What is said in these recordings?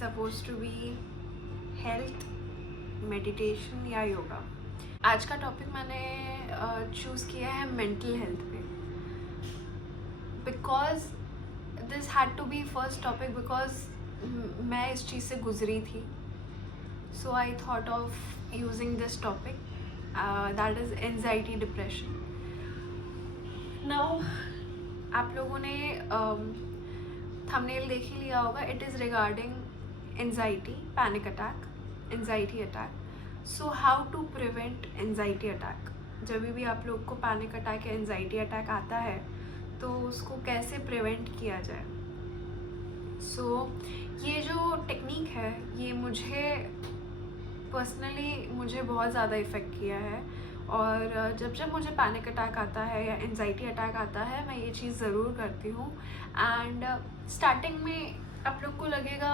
Suppose to be health, meditation या yoga. आज का टॉपिक मैंने चूज़ किया है मेंटल हेल्थ पे, because this had to be first topic because मैं इस चीज़ से गुजरी थी। So I thought of using this topic, that is anxiety depression. Now आप लोगों ने थंबनेल देख ही लिया होगा, it is regarding anxiety, panic attack, anxiety attack. So how to prevent anxiety attack. जब भी आप लोग को पैनिक अटैक या एंजाइटी अटैक आता है तो उसको कैसे प्रिवेंट किया जाए। ये जो टेक्निक है ये मुझे बहुत ज़्यादा इफ़ेक्ट किया है। और जब मुझे पैनिक अटैक आता है या एंजाइटी अटैक आता है मैं ये चीज़ ज़रूर करती हूँ। एंड स्टार्टिंग में आप लोग को लगेगा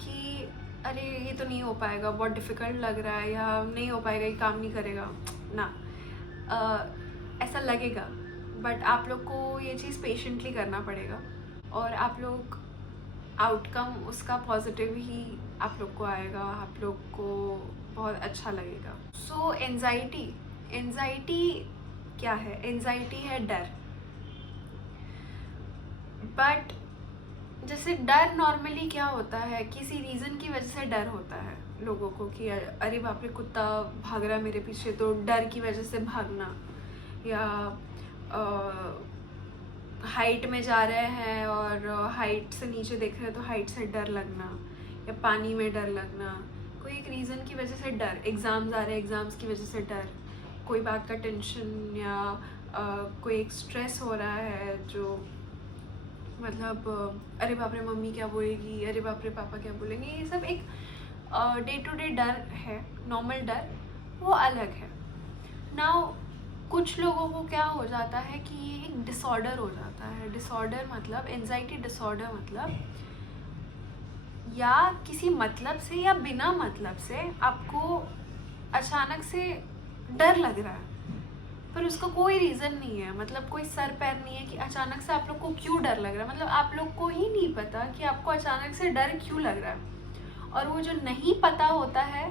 कि अरे ये तो नहीं हो पाएगा, बहुत डिफ़िकल्ट लग रहा है, या नहीं हो पाएगा, ये काम नहीं करेगा ना, ऐसा लगेगा। बट आप लोग को ये चीज़ पेशेंटली करना पड़ेगा और आप लोग आउटकम उसका पॉजिटिव ही आप लोग को आएगा, आप लोग को बहुत अच्छा लगेगा। सो एंजाइटी क्या है? एंजाइटी है डर। बट जैसे डर नॉर्मली क्या होता है, किसी रीज़न की वजह से डर होता है लोगों को कि अरे बाप रे कुत्ता भाग रहा है मेरे पीछे, तो डर की वजह से भागना, या हाइट में जा रहे हैं और हाइट से नीचे देख रहे हैं तो हाइट से डर लगना, या पानी में डर लगना, कोई एक रीज़न की वजह से डर, एग्ज़ाम्स आ रहे हैं एग्ज़ाम्स की वजह से डर, कोई बात का टेंशन, या कोई एक स्ट्रेस हो रहा है जो मतलब अरे बाप रे मम्मी क्या बोलेगी, अरे बाप रे पापा क्या बोलेंगे, ये सब एक डे टू डे डर है, नॉर्मल डर, वो अलग है। नाउ कुछ लोगों को क्या हो जाता है कि ये एक डिसऑर्डर हो जाता है। डिसऑर्डर मतलब एंजाइटी डिसऑर्डर मतलब या किसी मतलब से या बिना मतलब से आपको अचानक से डर लग रहा है, पर उसका कोई रीज़न नहीं है, मतलब कोई सर पैर नहीं है कि अचानक से आप लोग को क्यों डर लग रहा है। मतलब आप लोग को ही नहीं पता कि आपको अचानक से डर क्यों लग रहा है। और वो जो नहीं पता होता है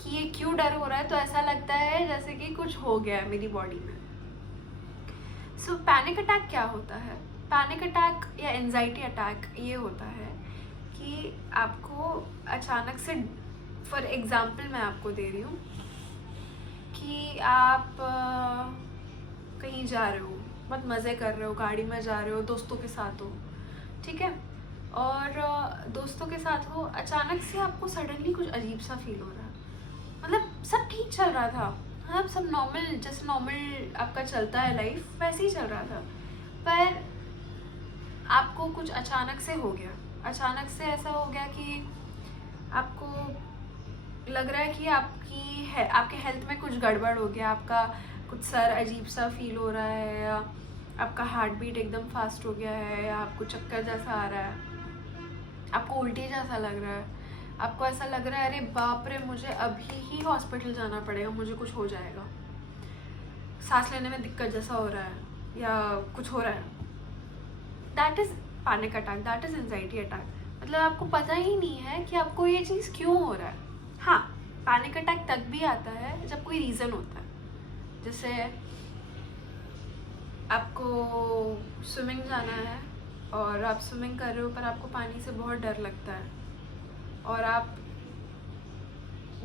कि ये क्यों डर हो रहा है, तो ऐसा लगता है जैसे कि कुछ हो गया है मेरी बॉडी में। सो पैनिक अटैक क्या होता है? पैनिक अटैक या एंजाइटी अटैक ये होता है कि आपको अचानक से, फॉर एग्जांपल मैं आपको दे रही हूँ कि आप कहीं जा रहे हो, बहुत मज़े कर रहे हो, गाड़ी में जा रहे हो, दोस्तों के साथ हो, ठीक है, और दोस्तों के साथ हो, अचानक से आपको सडनली कुछ अजीब सा फील हो रहा है। मतलब सब ठीक चल रहा था, मतलब सब नॉर्मल, जैसे नॉर्मल आपका चलता है लाइफ वैसे ही चल रहा था, पर आपको कुछ अचानक से हो गया। अचानक से ऐसा हो गया कि आपको लग रहा है कि आपके हेल्थ में कुछ गड़बड़ हो गया, आपका कुछ सर अजीब सा फील हो रहा है, या आपका हार्ट बीट एकदम फास्ट हो गया है, या आपको चक्कर जैसा आ रहा है, आपको उल्टी जैसा लग रहा है, आपको ऐसा लग रहा है अरे बाप रे मुझे अभी ही हॉस्पिटल जाना पड़ेगा, मुझे कुछ हो जाएगा, सांस लेने में दिक्कत जैसा हो रहा है या कुछ हो रहा है, that is panic attack, that is anxiety attack. मतलब आपको पता ही नहीं है कि आपको ये चीज़ क्यों हो रहा है। हाँ, पैनिक अटैक तक भी आता है जब कोई रीज़न होता है, जैसे आपको स्विमिंग जाना है और आप स्विमिंग कर रहे हो पर आपको पानी से बहुत डर लगता है, और आप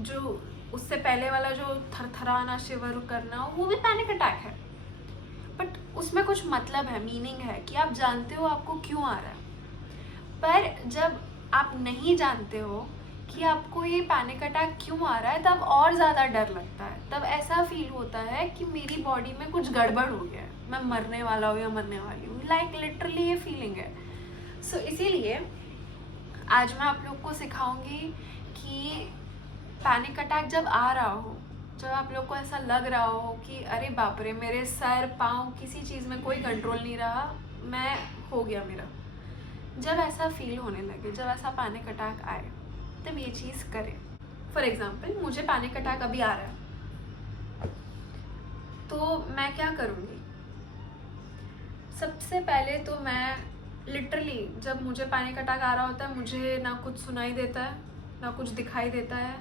जो उससे पहले वाला जो थरथराना, शिवर करना, वो भी पैनिक अटैक है, बट उसमें कुछ मतलब है, मीनिंग है कि आप जानते हो आपको क्यों आ रहा है। पर जब आप नहीं जानते हो कि आपको ये पैनिक अटैक क्यों आ रहा है, तब और ज़्यादा डर लगता है, तब ऐसा फील होता है कि मेरी बॉडी में कुछ गड़बड़ हो गया है, मैं मरने वाला हूँ या मरने वाली हूँ, लाइक लिटरली ये फीलिंग है। सो इसीलिए आज मैं आप लोग को सिखाऊंगी कि पैनिक अटैक जब आ रहा हो, जब आप लोग को ऐसा लग रहा हो कि अरे बाप रे मेरे सर पाँव किसी चीज़ में कोई कंट्रोल नहीं रहा, मैं हो गया मेरा, जब ऐसा फील होने लगे, जब ऐसा पैनिक अटैक आए, तब ये चीज़ करें। फॉर एग्जांपल मुझे पैनिक अटैक अभी आ रहा है, तो मैं क्या करूँगी? सबसे पहले तो मैं लिटरली जब मुझे पैनिक अटैक आ रहा होता है, मुझे ना कुछ सुनाई देता है, ना कुछ दिखाई देता है,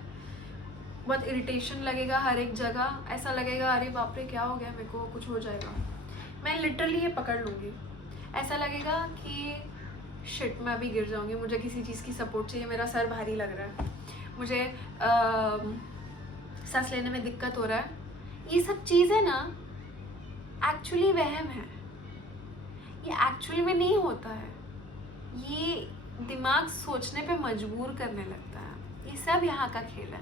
बहुत इरिटेशन लगेगा हर एक जगह, ऐसा लगेगा अरे बाप रे क्या हो गया, मेरे को कुछ हो जाएगा। मैं लिटरली ये पकड़ लूँगी, ऐसा लगेगा कि शिट मैं अभी गिर जाऊँगी, मुझे किसी चीज़ की सपोर्ट चाहिए, मेरा सर भारी लग रहा है, मुझे सांस लेने में दिक्कत हो रहा है। ये सब चीज़ें ना एक्चुअली वहम है, ये एक्चुअली में नहीं होता है, ये दिमाग सोचने पे मजबूर करने लगता है। ये सब यहाँ का खेल है,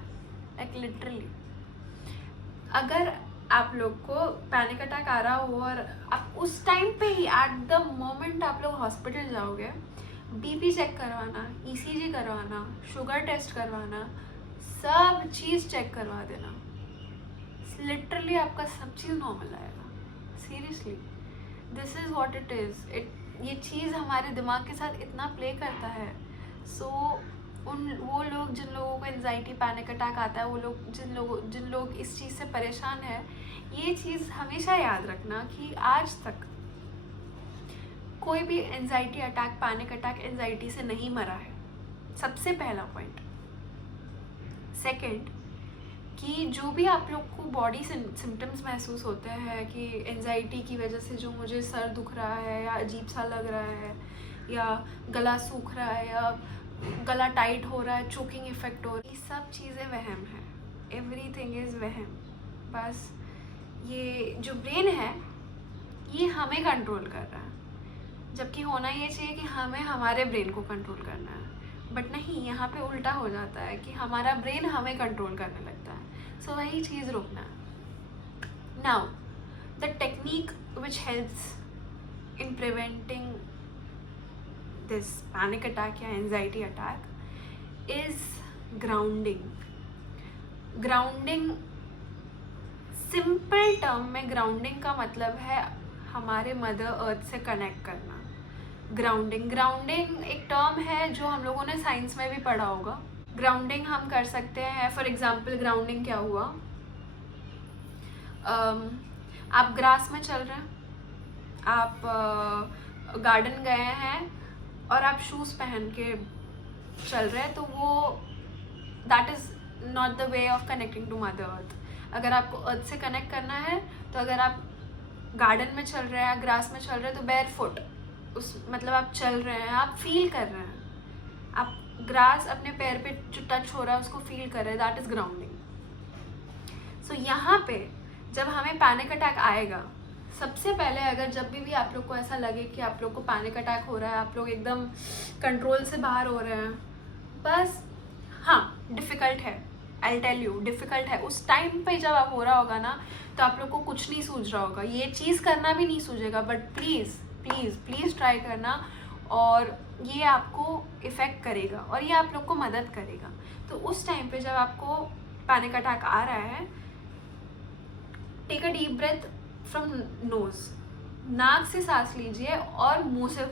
लाइक लिटरली। अगर आप लोग को पैनिक अटैक आ रहा हो और आप उस टाइम पे ही एट द मोमेंट आप लोग हॉस्पिटल जाओगे, बीपी चेक करवाना, ईसीजी करवाना, शुगर टेस्ट करवाना, सब चीज़ चेक करवा देना, लिटरली आपका सब चीज़ नॉर्मल आएगा। Seriously this is what it is. ये चीज़ हमारे दिमाग के साथ इतना प्ले करता है। वो लोग जिन लोगों को एंजाइटी पैनिक अटैक आता है, वो लोग जिन लोग इस चीज़ से परेशान है, ये चीज़ हमेशा याद रखना कि आज तक कोई भी anxiety attack, panic attack anxiety से नहीं मरा है। सबसे पहला पॉइंट। सेकंड, कि जो भी आप लोग को बॉडी सिम्टम्स महसूस होते हैं कि एंजाइटी की वजह से जो मुझे सर दुख रहा है, या अजीब सा लग रहा है, या गला सूख रहा है, या गला टाइट हो रहा है, चोकिंग इफेक्ट हो रहा है, ये सब चीज़ें वहम है। एवरीथिंग इज़ वहम। बस ये जो ब्रेन है ये हमें कंट्रोल कर रहा है, जबकि होना ये चाहिए कि हमें हमारे ब्रेन को कंट्रोल करना है। बट नहीं, यहाँ पे उल्टा हो जाता है कि हमारा ब्रेन हमें कंट्रोल करने लगता है। सो वही चीज़ रोकना है। Now the technique which helps in preventing this panic attack या anxiety attack is grounding. Grounding, simple term में ग्राउंडिंग का मतलब है हमारे मदर अर्थ से कनेक्ट करना। ग्राउंडिंग एक टर्म है जो हम लोगों ने साइंस में भी पढ़ा होगा। ग्राउंडिंग हम कर सकते हैं, फॉर एग्जांपल ग्राउंडिंग क्या हुआ, आप ग्रास में चल रहे हैं, आप गार्डन गए हैं और आप शूज़ पहन के चल रहे हैं, तो वो that is not the way of connecting to mother earth. अगर आपको अर्थ से कनेक्ट करना है तो अगर आप गार्डन में चल रहे हैं या ग्रास में चल रहे हैं तो बेयर फुट, उस मतलब आप चल रहे हैं, आप फील कर रहे हैं, आप ग्रास अपने पैर पे जो टच हो रहा है उसको फील कर रहे हैं, दैट इज़ ग्राउंडिंग। सो यहाँ पे जब हमें पैनिक अटैक आएगा, सबसे पहले अगर जब भी आप लोग को ऐसा लगे कि आप लोग को पैनिक अटैक हो रहा है, आप लोग एकदम कंट्रोल से बाहर हो रहे हैं, बस हाँ डिफ़िकल्ट है, आई टेल यू डिफ़िकल्ट है। उस टाइम पे जब आप हो रहा होगा ना तो आप लोग को कुछ नहीं सूझ रहा होगा, ये चीज़ करना भी नहीं सूझेगा, but please please please try करना, और ये आपको इफ़ेक्ट करेगा और ये आप लोग को मदद करेगा। तो उस टाइम पे जब आपको पैनिक अटैक आ रहा है, take a deep breath from nose, नाक से सांस लीजिए और मुंह से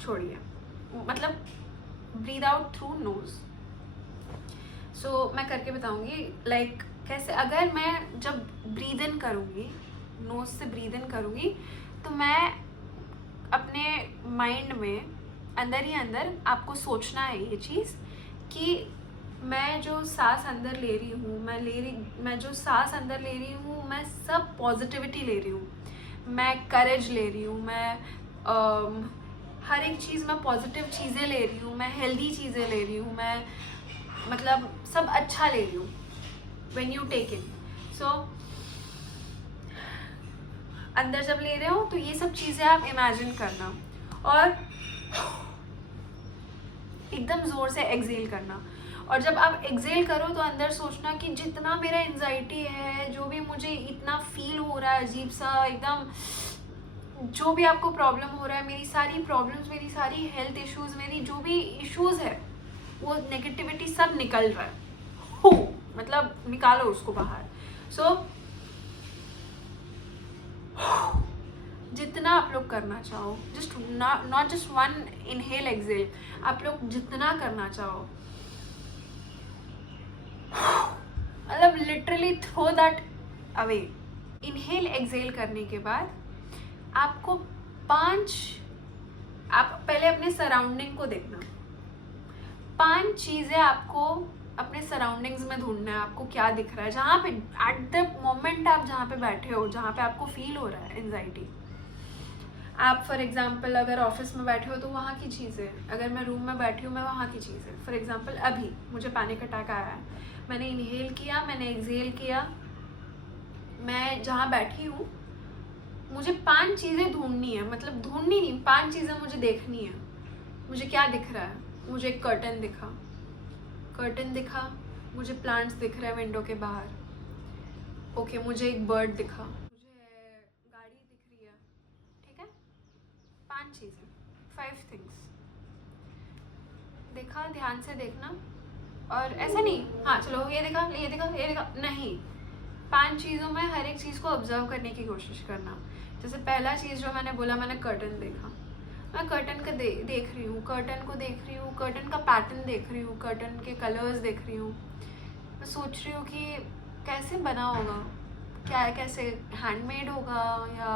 छोड़िए, मतलब ब्रीद आउट थ्रू नोज़। सो मैं करके बताऊंगी लाइक कैसे। अगर मैं जब ब्रीद इन करूँगी, नोज़ से ब्रीद इन करूँगी, तो मैं अपने माइंड में अंदर ही अंदर आपको सोचना है ये चीज़ कि मैं जो सांस अंदर ले रही हूँ, मैं जो सांस अंदर ले रही हूँ, मैं सब पॉजिटिविटी ले रही हूँ, मैं करेज ले रही हूँ, मैं हर एक चीज़ में पॉजिटिव चीज़ें ले रही हूँ, मैं हेल्दी चीज़ें ले रही हूँ, मैं मतलब सब अच्छा ले रही हूँ। व्हेन यू टेक इन, सो अंदर जब ले रहे हो तो ये सब चीज़ें आप इमेजिन करना और एकदम ज़ोर से एक्सेल करना। और जब आप एक्सेल करो तो अंदर सोचना कि जितना मेरा एंजाइटी है, जो भी मुझे इतना फील हो रहा है अजीब सा एकदम, जो भी आपको प्रॉब्लम हो रहा है, मेरी सारी प्रॉब्लम्स, मेरी सारी हेल्थ इश्यूज़, मेरी जो भी इश्यूज़ है, वो नेगेटिविटी सब निकल रहा है, हो मतलब निकालो उसको बाहर। सो जितना आप लोग करना चाहो, just not just one inhale exhale, आप लोग जितना करना चाहो, मतलब literally throw that away. Inhale exhale करने के बाद आपको 5 आप पहले अपने सराउंडिंग को देखना। 5 चीज़ें आपको अपने सराउंडिंग्स में ढूंढना है, आपको क्या दिख रहा है जहाँ पे एट द मोमेंट आप जहाँ पे बैठे हो, जहाँ पे आपको फील हो रहा है एंजाइटी। आप फॉर एग्जांपल अगर ऑफिस में बैठे हो तो वहाँ की चीज़ें, अगर मैं रूम में बैठी हूँ मैं वहाँ की चीज़ें। फॉर एग्जांपल अभी मुझे पैनिक अटैक आया है, मैंने इनहेल किया, मैंने एक्सहेल किया, मैं जहाँ बैठी हूँ मुझे 5 चीज़ें ढूंढनी है, मतलब ढूंढनी नहीं, 5 चीज़ें मुझे देखनी है। मुझे क्या दिख रहा है? मुझे एक कर्टन दिखा, मुझे प्लांट्स दिख रहे हैं विंडो के बाहर, ओके, मुझे एक बर्ड दिखा, मुझे गाड़ी दिख रही है, ठीक है। 5 चीज़ें, 5 थिंग्स देखा, ध्यान से देखना। और ऐसा नहीं हाँ चलो ये देखा नहीं, 5 चीज़ों में हर एक चीज़ को ऑब्जर्व करने की कोशिश करना। जैसे पहला चीज़ जो मैंने बोला, मैंने कर्टन देखा, मैं कर्टन का देख रही हूँ, कर्टन का पैटर्न देख रही हूँ, कर्टन के कलर्स देख रही हूँ। मैं सोच रही हूँ कि कैसे बना होगा, क्या है, कैसे हैंडमेड होगा, या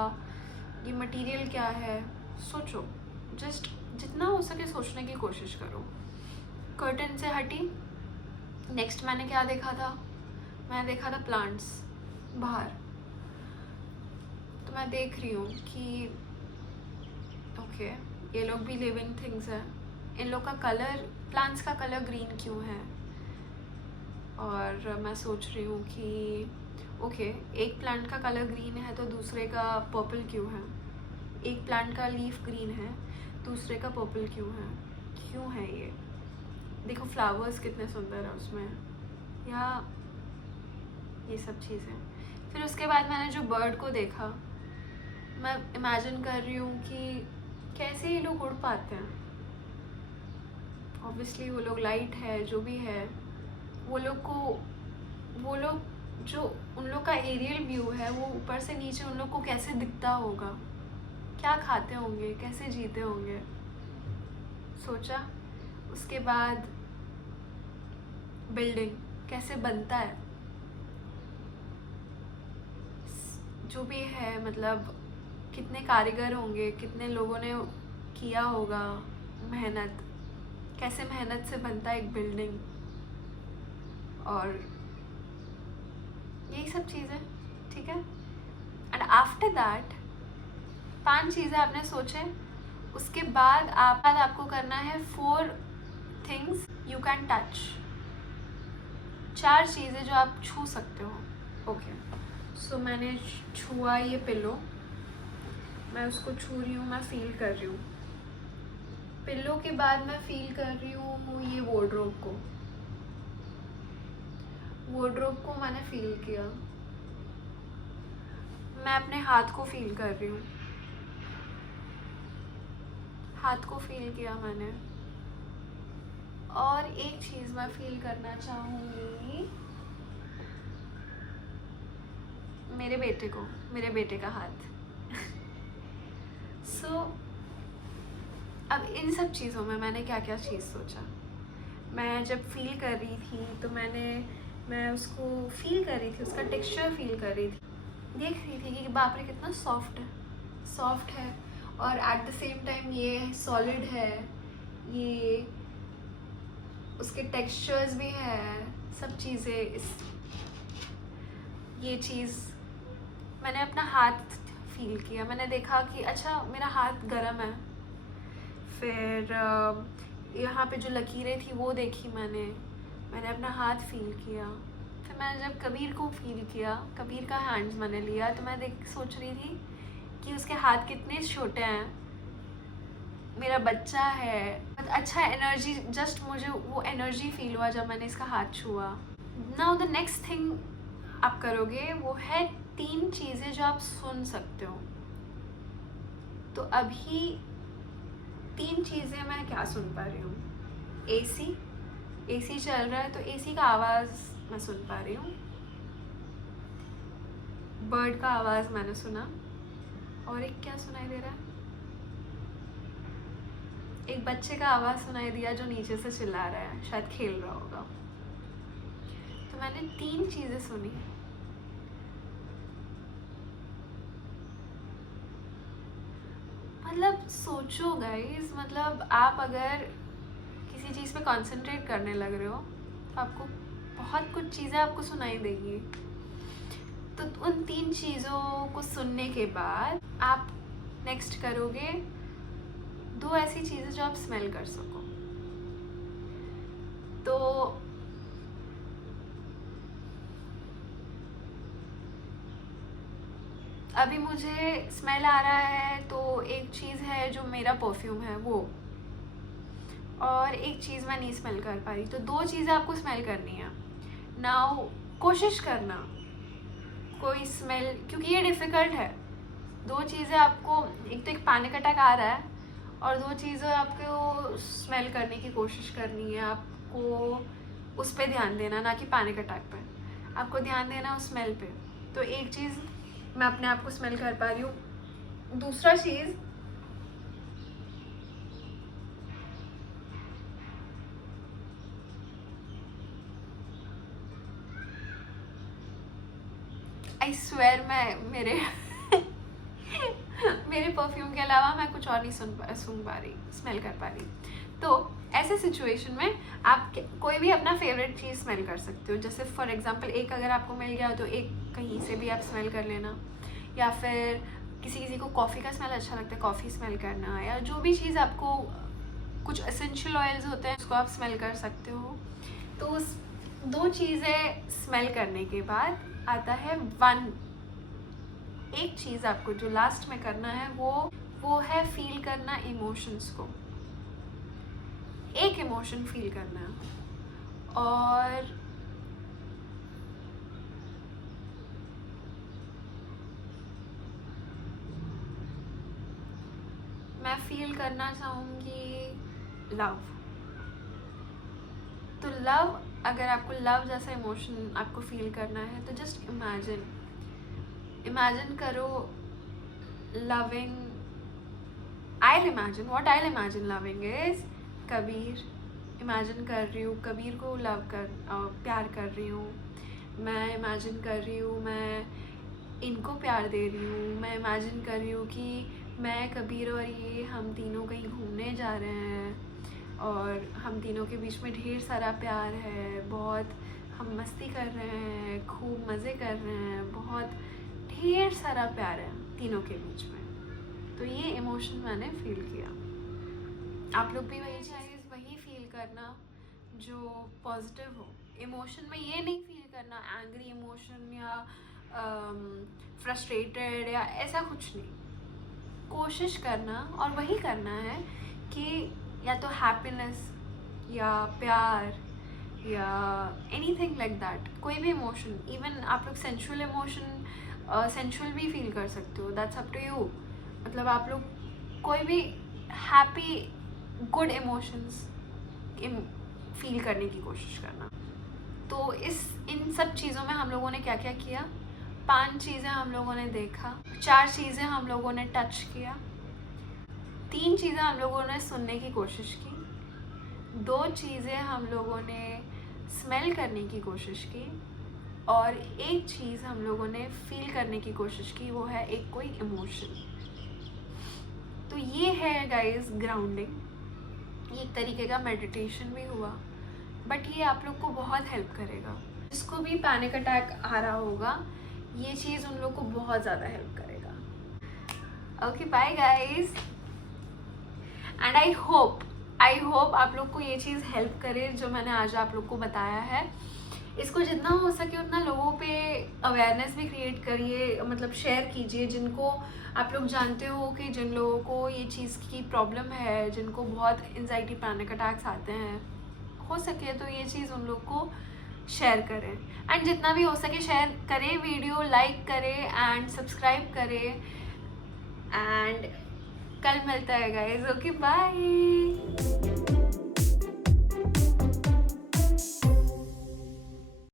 ये मटेरियल क्या है। सोचो, जस्ट जितना हो सके सोचने की कोशिश करो। कर्टन से हटी, नेक्स्ट मैंने क्या देखा था? मैंने देखा था प्लांट्स बाहर। तो मैं देख रही हूँ कि ओके, ये लोग भी लिविंग थिंग्स हैं, इन लोग का कलर, प्लांट्स का कलर ग्रीन क्यों है। और मैं सोच रही हूँ कि ओके, एक प्लांट का कलर ग्रीन है तो दूसरे का पर्पल क्यों है, एक प्लांट का लीफ ग्रीन है दूसरे का पर्पल क्यों है ये। देखो फ्लावर्स कितने सुंदर है उसमें, या ये सब चीज़ें। फिर उसके बाद मैंने जो बर्ड को देखा, मैं इमेजिन कर रही हूँ कि कैसे ये लोग उड़ पाते हैं। ऑब्वियसली वो लोग लाइट है जो भी है, वो लोग जो उन लोग का एरियल व्यू है, वो ऊपर से नीचे उन लोग को कैसे दिखता होगा, क्या खाते होंगे, कैसे जीते होंगे, सोचा। उसके बाद बिल्डिंग कैसे बनता है, जो भी है, मतलब कितने कारीगर होंगे, कितने लोगों ने किया होगा मेहनत, कैसे मेहनत से बनता है एक बिल्डिंग, और यही सब चीज़ें, ठीक है। एंड आफ्टर दैट 5 चीज़ें आपने सोचे, उसके बाद आपको करना है 4 थिंग्स यू कैन टच, 4 चीज़ें जो आप छू सकते हो। ओके, सो मैंने छुआ ये पिलो, मैं उसको छू रही हूँ, मैं फील कर रही हूँ। पिलो के बाद मैं फील कर रही हूँ ये वार्डरोब को मैंने फील किया। मैं अपने हाथ को फील कर रही हूँ, हाथ को फील किया मैंने। और एक चीज़ मैं फील करना चाहूँगी, मेरे बेटे का हाथ। सो अब इन सब चीज़ों में मैंने क्या क्या चीज़ सोचा। मैं जब फील कर रही थी तो मैं उसको फील कर रही थी, उसका टेक्सचर फील कर रही थी, देख रही थी कि बाप रे कितना सॉफ्ट है, और एट द सेम टाइम ये सॉलिड है, ये उसके टेक्सचर्स भी है, सब चीज़ें। ये चीज़ मैंने अपना हाथ फील किया, मैंने देखा कि अच्छा मेरा हाथ गर्म है। फिर यहाँ पे जो लकीरें थी वो देखी मैंने अपना हाथ फील किया। फिर मैंने जब कबीर को फील किया, कबीर का हैंड्स मैंने लिया, तो मैं सोच रही थी कि उसके हाथ कितने छोटे हैं, मेरा बच्चा है। अच्छा एनर्जी, जस्ट मुझे वो एनर्जी फील हुआ जब मैंने इसका हाथ छुआ। नाउ द नेक्स्ट थिंग आप करोगे वो है 3 चीज़ें जो आप सुन सकते हो। तो अभी 3 चीज़ें मैं क्या सुन पा रही हूँ? एसी चल रहा है तो एसी का आवाज़ मैं सुन पा रही हूँ, बर्ड का आवाज़ मैंने सुना, और एक क्या सुनाई दे रहा है? एक बच्चे का आवाज़ सुनाई दिया जो नीचे से चिल्ला रहा है, शायद खेल रहा होगा। तो मैंने 3 चीज़ें सुनी। मतलब सोचो गाइस, मतलब आप अगर किसी चीज़ पे कंसंट्रेट करने लग रहे हो तो आपको बहुत कुछ चीज़ें आपको सुनाई देगी। तो उन 3 चीज़ों को सुनने के बाद आप नेक्स्ट करोगे 2 ऐसी चीज़ें जो आप स्मेल कर सको। तो अभी मुझे स्मेल आ रहा है, तो एक चीज़ है जो मेरा परफ्यूम है वो, और एक चीज़ मैं नहीं स्मेल कर पा रही। तो 2 चीज़ें आपको स्मेल करनी है। नाउ कोशिश करना कोई स्मेल, क्योंकि ये डिफ़िकल्ट है। 2 चीज़ें आपको, एक तो एक पैनिक अटैक आ रहा है और 2 चीज़ें आपको स्मेल करने की कोशिश करनी है। आपको उस पर ध्यान देना, ना कि पैनिक अटैक पे। आपको ध्यान देना उस स्मेल पे। तो एक चीज़ मैं अपने आप को स्मेल कर पा रही हूँ। दूसरा चीज़, आई स्वेयर मैं मेरे मेरे परफ्यूम के अलावा मैं कुछ और नहीं सुन पा रही, स्मेल कर पा रही। तो ऐसे सिचुएशन में आप कोई भी अपना फेवरेट चीज़ स्मेल कर सकते हो। जैसे फॉर एग्जांपल एक अगर आपको मिल गया तो एक कहीं से भी आप स्मेल कर लेना, या फिर किसी को कॉफ़ी का स्मेल अच्छा लगता है, कॉफ़ी स्मेल करना, या जो भी चीज़ आपको, कुछ एसेंशियल ऑयल्स होते हैं उसको आप स्मेल कर सकते हो। तो उस 2 चीज़ें स्मेल करने के बाद आता है एक चीज़ आपको जो लास्ट में करना है वो है फील करना इमोशंस को। एक इमोशन फील करना है, और मैं फील करना चाहूँगी लव। तो लव, अगर आपको लव जैसा इमोशन आपको फील करना है तो जस्ट इमेजिन करो loving. I'll imagine loving is Kabir. Imagine कर रही हूँ कबीर को प्यार कर रही हूँ। मैं इमेजिन कर रही हूँ मैं इनको प्यार दे रही हूँ। मैं इमेजिन कर रही हूँ कि मैं, कबीर और ये, हम तीनों कहीं घूमने जा रहे हैं और हम तीनों के बीच में ढेर सारा प्यार है। बहुत हम मस्ती कर रहे हैं, खूब मज़े कर रहे हैं, बहुत ढेर सारा प्यार है तीनों के बीच में। तो ये इमोशन मैंने फील किया। आप लोग भी वही फील करना जो पॉजिटिव हो। इमोशन में ये नहीं फील करना एंग्री इमोशन या फ्रस्ट्रेटेड या ऐसा कुछ नहीं। कोशिश करना और वही करना है कि या तो हैप्पीनेस या प्यार या एनीथिंग लाइक दैट, कोई भी इमोशन। इवन आप लोग सेंशुअल इमोशन सेंशुअल भी फील कर सकते हो, दैट्स अप टू यू। मतलब आप लोग कोई भी हैप्पी गुड इमोशंस फील करने की कोशिश करना। तो इन सब चीज़ों में हम लोगों ने क्या क्या किया? 5 चीज़ें हम लोगों ने देखा, 4 चीज़ें हम लोगों ने टच किया, 3 चीज़ें हम लोगों ने सुनने की कोशिश की, 2 चीज़ें हम लोगों ने स्मेल करने की कोशिश की, और एक चीज़ हम लोगों ने फील करने की कोशिश की, वो है एक कोई इमोशन। तो ये है गाइस ग्राउंडिंग। ये एक तरीके का मेडिटेशन भी हुआ, बट ये आप लोग को बहुत हेल्प करेगा। जिसको भी पैनिक अटैक आ रहा होगा, ये चीज़ उन लोग को बहुत ज़्यादा हेल्प करेगा। Okay bye guys, and I hope आप लोग को ये चीज़ हेल्प करे जो मैंने आज आप लोग को बताया है। इसको जितना हो सके उतना लोगों पे अवेयरनेस भी क्रिएट करिए, मतलब शेयर कीजिए जिनको आप लोग जानते हो कि जिन लोगों को ये चीज़ की प्रॉब्लम है, जिनको बहुत एंजाइटी पैनिक अटैक्स आते हैं। हो सके तो ये चीज़ उन लोग को शेयर करें, एंड जितना भी हो सके शेयर करें, वीडियो लाइक करें एंड सब्सक्राइब करें। एंड कल मिलता है गाइस। Okay bye.